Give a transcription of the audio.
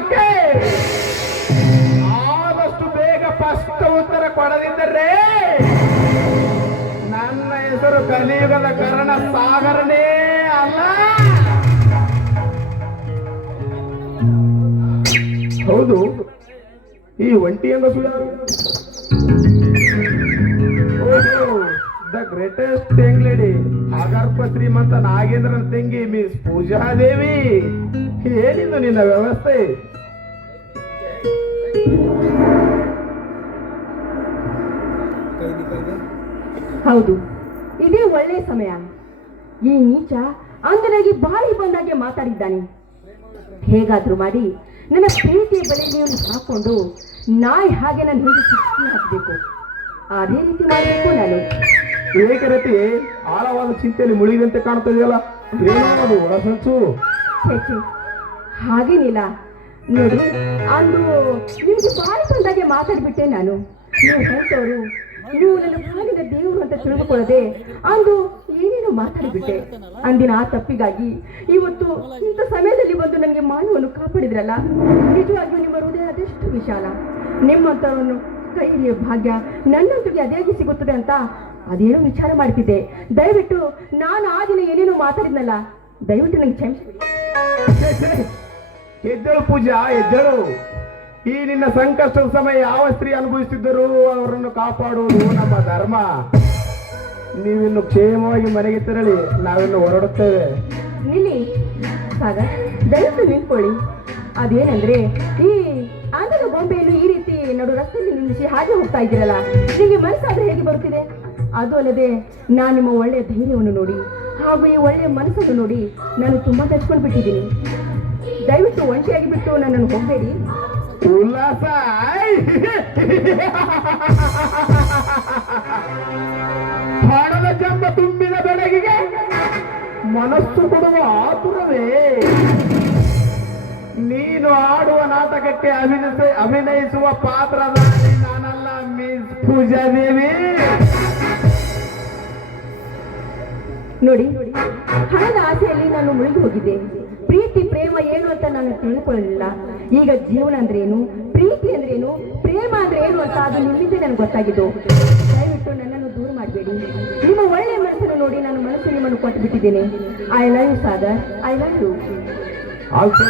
ಪ್ರಶ್ನಾರ್ಹಕ್ಕೆ ಆದಷ್ಟು ಬೇಗ ಸ್ಪಷ್ಟ ಉತ್ತರ ಕೊಡದಿದ್ದರೆ ನನ್ನ ಹೆಸರು ಕಲಿಯುಗದ ಕರ್ಣ ಸಾಗರನೇ ಅಲ್ಲ. ಹೌದು, ಈ ಒಂಟಿ ಹೆಂಗಸು ದ ಗ್ರೇಟೆಸ್ಟ್ ಯಂಗ್ ಲೇಡಿ, ಆಗರ್ಭ ಶ್ರೀಮಂತ ನಾಗೇಂದ್ರನ ತಂಗಿ ಮಿಸ್ ಪೂಜಾದೇವಿ. ಏನಿದು ನಿನ್ನ ವ್ಯವಸ್ಥೆ? ಹೌದು, ಇದೇ ಒಳ್ಳೆಯ ಸಮಯ. ಈ ನೀಚ ಅಂದನಾಗಿ ಬಾಯಿ ಬಂದಾಗೆ ಮಾತಾಡಿದ್ದಾನೆ. ಹೇಗಾದ್ರೂ ಮಾಡಿ ನನ್ನ ಪ್ರೀತಿಯ ಬಲೆಯನ್ನು ಹಾಕೊಂಡು ನಾಯಿ ಹಾಗೆ ನನ್ನ ಹಿಂದೆ ಸುತ್ತಿ ಹಾಕಬೇಕು. ಅದೇ ರೀತಿ ಮಾಡಬೇಕು ನಾನು. ಏಕರತಿ ಆಳವಾದ ಚಿಂತೆಯಲ್ಲಿ ಮುಳುಗಿದಂತೆ ಕಾಣ್ತದೆಯಲ್ಲ, ಏನದು ಒಳಸಂಚು? ಹಾಗೇನಿಲ್ಲ ನೋಡಿ, ಅಂದು ನಿಮ್ಗೆ ಬಾಯಿ ಬಂದಾಗೆ ಮಾತಾಡ್ಬಿಟ್ಟೆ ನಾನು. ನೀವು ಹೇಳ್ತವರು, ನೀವು ನನ್ನ ಪಾಲಿನ ದೇವರು ಅಂತ ತಿಳಿದುಕೊಳ್ಳದೆ ಅಂದು ಏನೇನೋ ಮಾತಾಡಿಬಿಟ್ಟೆ. ಅಂದಿನ ಆ ತಪ್ಪಿಗಾಗಿ ಇವತ್ತು ಇಂಥ ಸಮಯದಲ್ಲಿ ಬಂದು ನನಗೆ ಮಾನವನ್ನು ಕಾಪಾಡಿದ್ರಲ್ಲ, ನಿಜವಾಗಿಯೂ ನಿಮ್ಮ ಹೃದಯ ಅದೆಷ್ಟು ವಿಶಾಲ. ನಿಮ್ಮಂಥವನ್ನು ಕೈ ಹಿಡಿಯೋ ಭಾಗ್ಯ ನನ್ನೊಂದಿಗೆ ಅದೇಗೆ ಸಿಗುತ್ತದೆ ಅಂತ ಅದೇನೋ ವಿಚಾರ ಮಾಡ್ತಿದ್ದೆ. ದಯವಿಟ್ಟು ನಾನು ಆ ದಿನ ಏನೇನೋ ಮಾತಾಡಿದ್ನಲ್ಲ, ದಯವಿಟ್ಟು ನಂಗೆ ಕ್ಷಮಿಸಿಬಿಡಿ. ಎದ್ದೇಳು ಪೂಜಾ, ಎದ್ದೇಳು. ಈ ನಿನ್ನ ಸಂಕಷ್ಟದ ಸಮಯ ಯಾವ ಸ್ತ್ರೀ ಅನುಭವಿಸುತ್ತಿದ್ದರೂ ಅವರನ್ನು ಕಾಪಾಡುವುದು ನಮ್ಮ ಧರ್ಮ. ನೀವಿನ್ನು ಕ್ಷೇಮವಾಗಿ ಮನೆಗೆ ತೆರಳಿ ನಾವಿನ್ನು ಹೊರಡುತ್ತೇವೆ. ನಿಲ್ಲಿ ಸಾಗರ್, ದಯವಿಟ್ಟು ನಿಂತ್ಕೊಳ್ಳಿ. ಅದೇನಂದ್ರೆ, ಈ ಆಂಧ್ರದ ಬೊಂಬೆಯನ್ನು ಈ ರೀತಿ ನಡು ರಸ್ತೆಯಲ್ಲಿ ನಿಲ್ಲಿಸಿ ಹಾಗೆ ಹೋಗ್ತಾ ಇದ್ದೀರಲ್ಲ, ನಿಮಗೆ ಮನಸ್ಸಾದ್ರೆ ಹೇಗೆ ಬರುತ್ತಿದೆ? ಅದು ಅಲ್ಲದೆ ನಾನು ನಿಮ್ಮ ಒಳ್ಳೆಯ ಧೈರ್ಯವನ್ನು ನೋಡಿ ಹಾಗೂ ಈ ಒಳ್ಳೆಯ ಮನಸ್ಸನ್ನು ನೋಡಿ ನಾನು ತುಂಬಾ ತೆಗೆದುಕೊಂಡು ಬಿಟ್ಟಿದ್ದೀನಿ. ದಯವಿಟ್ಟು ಒಂಟಿಯಾಗಿ ಬಿಟ್ಟು ನನ್ನನ್ನು ಹೋಗಬೇಡಿ. ಉಲ್ಲಾಸ ಹಣದ ಜಂಬ ತುಂಬಿದ ಬೆಳಗಿಗೆ ಮನಸ್ಸು ಕೊಡುವ ಆತುರವೇ. ನೀನು ಆಡುವ ನಾಟಕಕ್ಕೆ ಅಭಿನಯಿಸುವ ಪಾತ್ರಧಾರಿ ನಾನಲ್ಲ ಮಿಸ್ ಪೂಜಾದೇವಿ. ನೋಡಿ, ಹಣದ ಆಸೆಯಲ್ಲಿ ನಾನು ಮುಳುಗಿ ಹೋಗಿದ್ದೆ. ಪ್ರೀತಿ ಪ್ರೇಮ ಏನು ಅಂತ ನಾನು ತಿಳ್ಕೊಳ್ಳಲಿಲ್ಲ. ಈಗ ಜೀವನ ಅಂದ್ರೆ ಏನು, ಪ್ರೀತಿ ಅಂದ್ರೆ ಏನು, ಪ್ರೇಮ ಅಂದ್ರೆ ಏನು ಅಂತ ಅದು ನಿಮ್ಮಿಂದ ನನಗೆ ಗೊತ್ತಾಗಿದ್ದು. ದಯವಿಟ್ಟು ನನ್ನನ್ನು ದೂರ ಮಾಡಬೇಡಿ. ನಿಮ್ಮ ಒಳ್ಳೆಯ ಮನಸ್ಸನ್ನು ನೋಡಿ ನಾನು ಮನಸ್ಸು ನಿಮ್ಮನ್ನು ಕೊಟ್ಟು ಬಿಟ್ಟಿದ್ದೇನೆ. I love you Sagar, I love you. Also